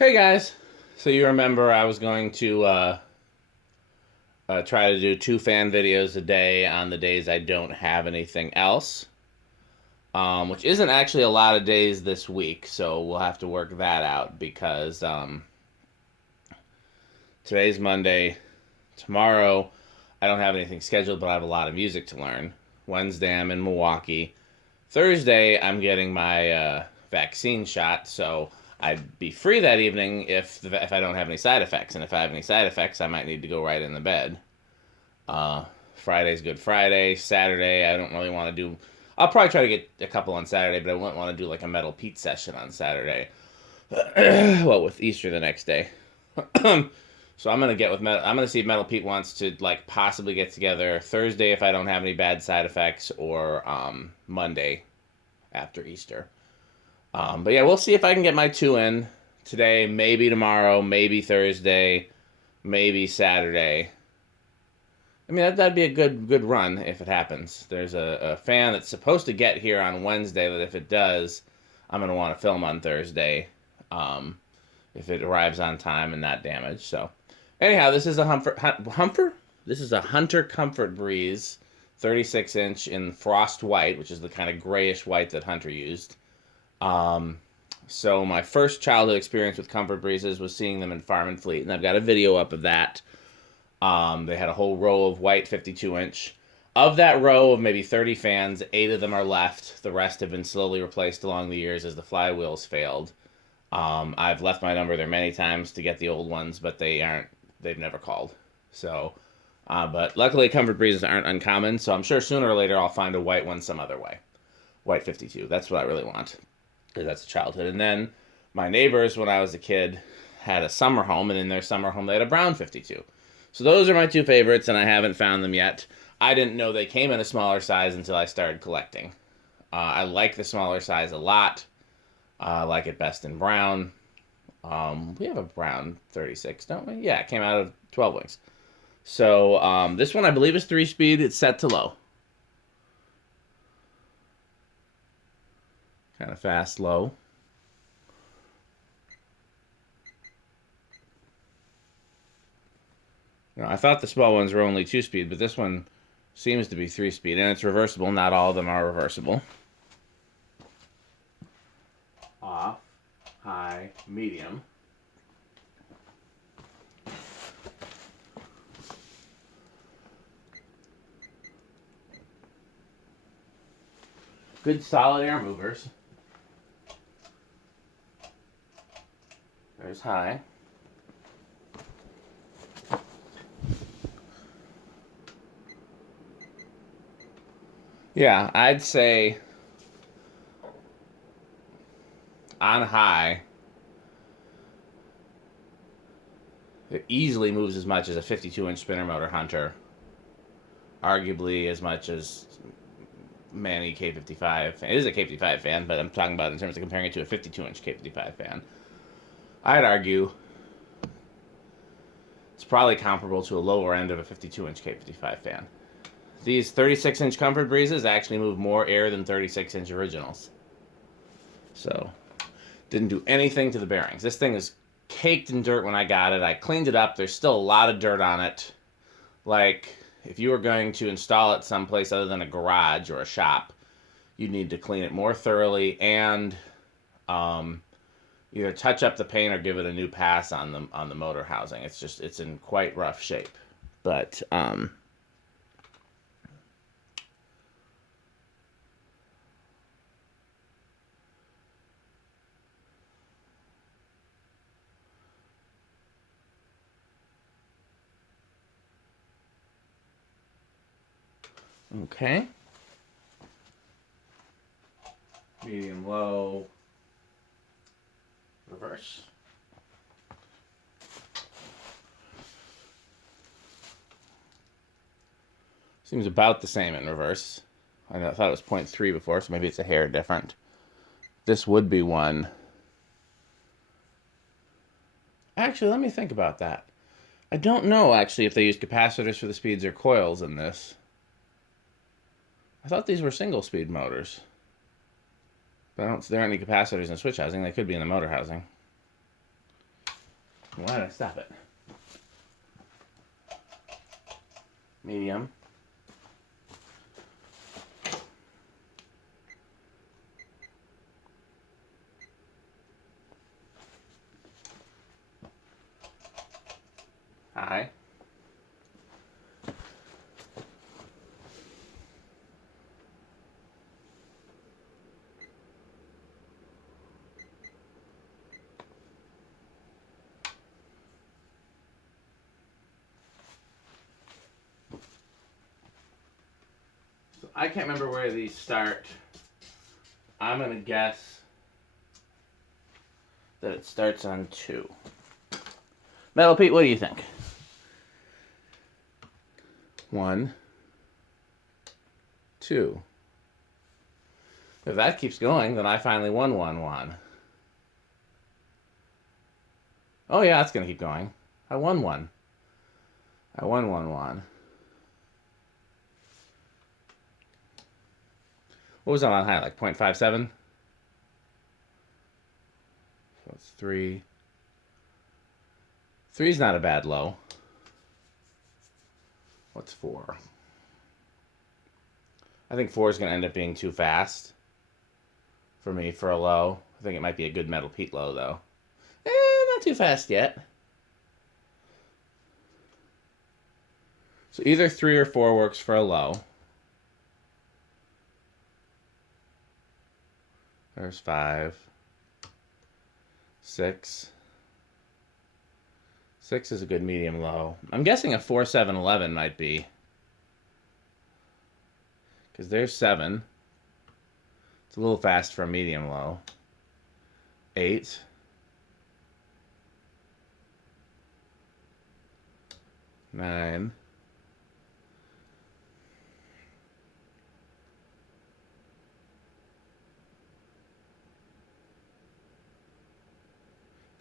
Hey guys! So you remember I was going to try to do 2 fan videos a day on the days I don't have anything else, which isn't actually a lot of days this week, so we'll have to work that out because today's Monday. Tomorrow I don't have anything scheduled, but I have a lot of music to learn. Wednesday I'm in Milwaukee. Thursday I'm getting my vaccine shot, so I'd be free that evening if I don't have any side effects, and if I have any side effects, I might need to go right in the bed. Uh, Friday's Good Friday. Saturday, I don't really want to do. I'll probably try to get a couple on Saturday, but I wouldn't want to do like a Metal Pete session on Saturday. Well, with Easter the next day. So I'm gonna get with Metal. I'm gonna see if Metal Pete wants to like possibly get together Thursday if I don't have any bad side effects, or Monday after Easter. But yeah, we'll see if I can get my 2 in today, maybe tomorrow, maybe Thursday, maybe Saturday. I mean, that'd be a good run if it happens. There's a fan that's supposed to get here on Wednesday that if it does, I'm going to want to film on Thursday, if it arrives on time and not damaged. So anyhow, this is a Humfer? This is a Hunter Comfort Breeze 36-inch in frost white, which is the kind of grayish white that Hunter used. So my first childhood experience with Comfort Breezes was seeing them in Farm and Fleet, and I've got a video up of that. They had a whole row of white 52-inch. Of that row of maybe 30 fans, 8 of them are left. The rest have been slowly replaced along the years as the flywheels failed. I've left my number there many times to get the old ones, but they've never called. So, but luckily Comfort Breezes aren't uncommon, so I'm sure sooner or later I'll find a white one some other way. White 52, that's what I really want, because that's childhood. And then my neighbors, when I was a kid, had a summer home, and in their summer home they had a brown 52. So those are my 2 favorites, and I haven't found them yet. I didn't know they came in a smaller size until I started collecting. I like the smaller size a lot. I like it best in brown. We have a brown 36, don't we? Yeah, it came out of 12 Wings. So this one I believe is 3-speed. It's set to low. Kind of fast, low. I thought the small ones were only 2-speed, but this one seems to be 3-speed, and it's reversible. Not all of them are reversible. Off, high, medium. Good solid air movers. There's high. Yeah, I'd say on high, it easily moves as much as a 52-inch spinner motor Hunter. Arguably as much as Manny K55. It is a K55 fan, but I'm talking about in terms of comparing it to a 52-inch K55 fan. I'd argue it's probably comparable to a lower end of a 52-inch K55 fan. These 36-inch Comfort Breezes actually move more air than 36-inch originals. So, didn't do anything to the bearings. This thing is caked in dirt when I got it. I cleaned it up. There's still a lot of dirt on it. Like, if you were going to install it someplace other than a garage or a shop, you'd need to clean it more thoroughly and either touch up the paint or give it a new pass on the motor housing. It's in quite rough shape. But okay. Medium, low, reverse. Seems about the same in reverse. I thought it was 0.3 before, so maybe it's a hair different. This would be one. Actually, let me think about that. I don't know, actually, if they use capacitors for the speeds or coils in this. I thought these were single-speed motors. But there aren't any capacitors in the switch housing. They could be in the motor housing. Why did I stop it? Medium. High. So I can't remember where these start. I'm going to guess that it starts on 2. Metal Pete, what do you think? 1, 2. If that keeps going, then I finally won 1. Oh yeah, that's going to keep going. I won 1. I won 1. What was that on high? Like 0.57? So it's 3. 3's not a bad low. What's 4? I think 4 is going to end up being too fast for me for a low. I think it might be a good Metal Pete low, though. Not too fast yet. So either 3 or 4 works for a low. There's 5. 6. 6 is a good medium low. I'm guessing a 4, 7, 11 might be. Because there's 7. It's a little fast for a medium low. 8. 9.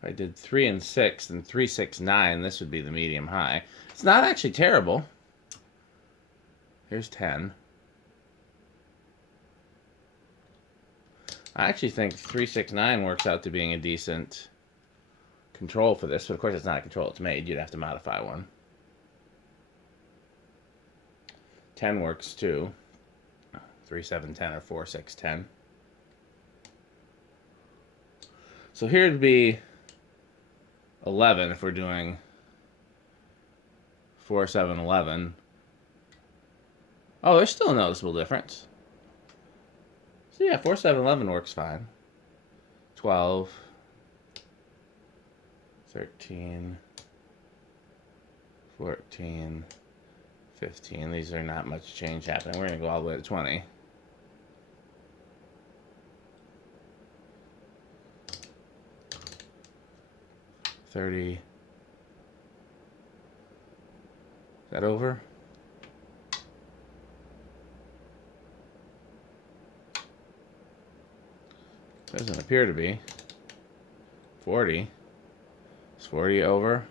'If I did 3 and 6, then 3, 6, 9, this would be the medium high. It's not actually terrible. Here's 10. I actually think 3, 6, 9 works out to being a decent control for this, but of course it's not a control it's made. You'd have to modify one. 10 works too. 3, 7, 10 or 4, 6, 10. So here would be 11 if we're doing 4, 7, 11. Oh, there's still a noticeable difference. So yeah, 4, 7, 11 works fine. 12, 13, 14, 15. These are not much change happening. We're going to go all the way to 20. $30. Is that over? Doesn't appear to be. 40. Is 40 over?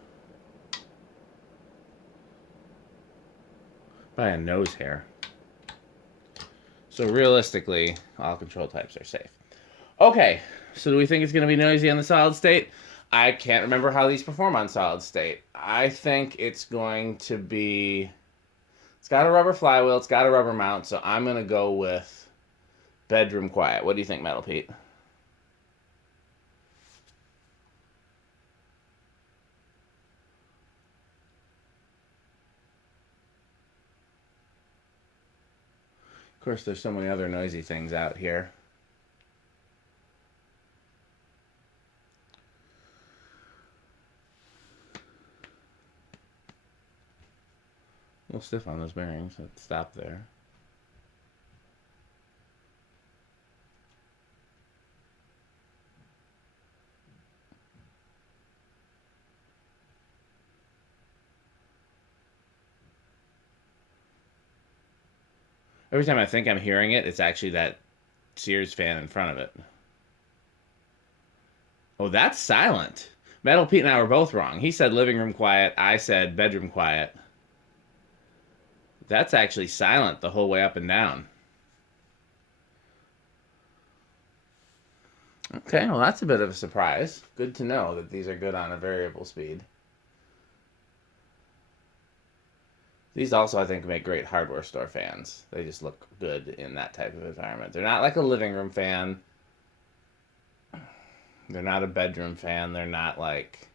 By a nose hair. So realistically, all control types are safe. Okay, so do we think it's going to be noisy on the solid state? I can't remember how these perform on solid state. I think it's going to be... It's got a rubber flywheel, it's got a rubber mount, so I'm going to go with bedroom quiet. What do you think, Metal Pete? Of course, there's so many other noisy things out here. A little stiff on those bearings. Let's stop there. Every time I think I'm hearing it, it's actually that Sears fan in front of it. Oh, that's silent. Metal Pete and I were both wrong. He said living room quiet. I said bedroom quiet. That's actually silent the whole way up and down. Okay, well that's a bit of a surprise. Good to know that these are good on a variable speed. These also, I think, make great hardware store fans. They just look good in that type of environment. They're not like a living room fan. They're not a bedroom fan. They're not like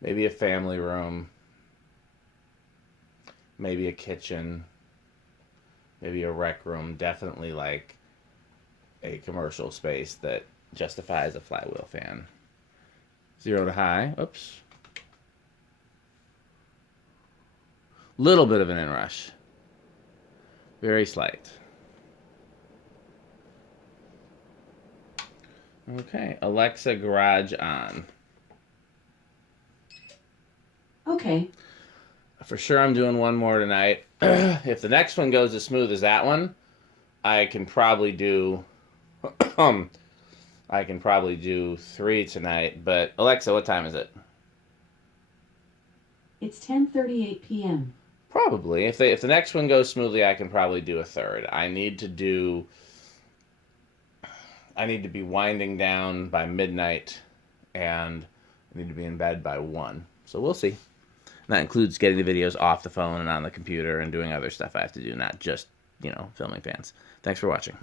maybe a family room, maybe a kitchen, maybe a rec room. Definitely like a commercial space that justifies a flywheel fan. 0 to high. Oops. Little bit of an inrush. Very slight. Okay, Alexa, garage on. Okay. For sure, I'm doing one more tonight. If the next one goes as smooth as that one, I can probably do. I can probably do 3 tonight. But Alexa, what time is it? It's 10:38 p.m. Probably. If the next one goes smoothly, I can probably do a third. I need to be winding down by midnight, and I need to be in bed by 1. So we'll see. And that includes getting the videos off the phone and on the computer and doing other stuff I have to do, not just, filming fans. Thanks for watching.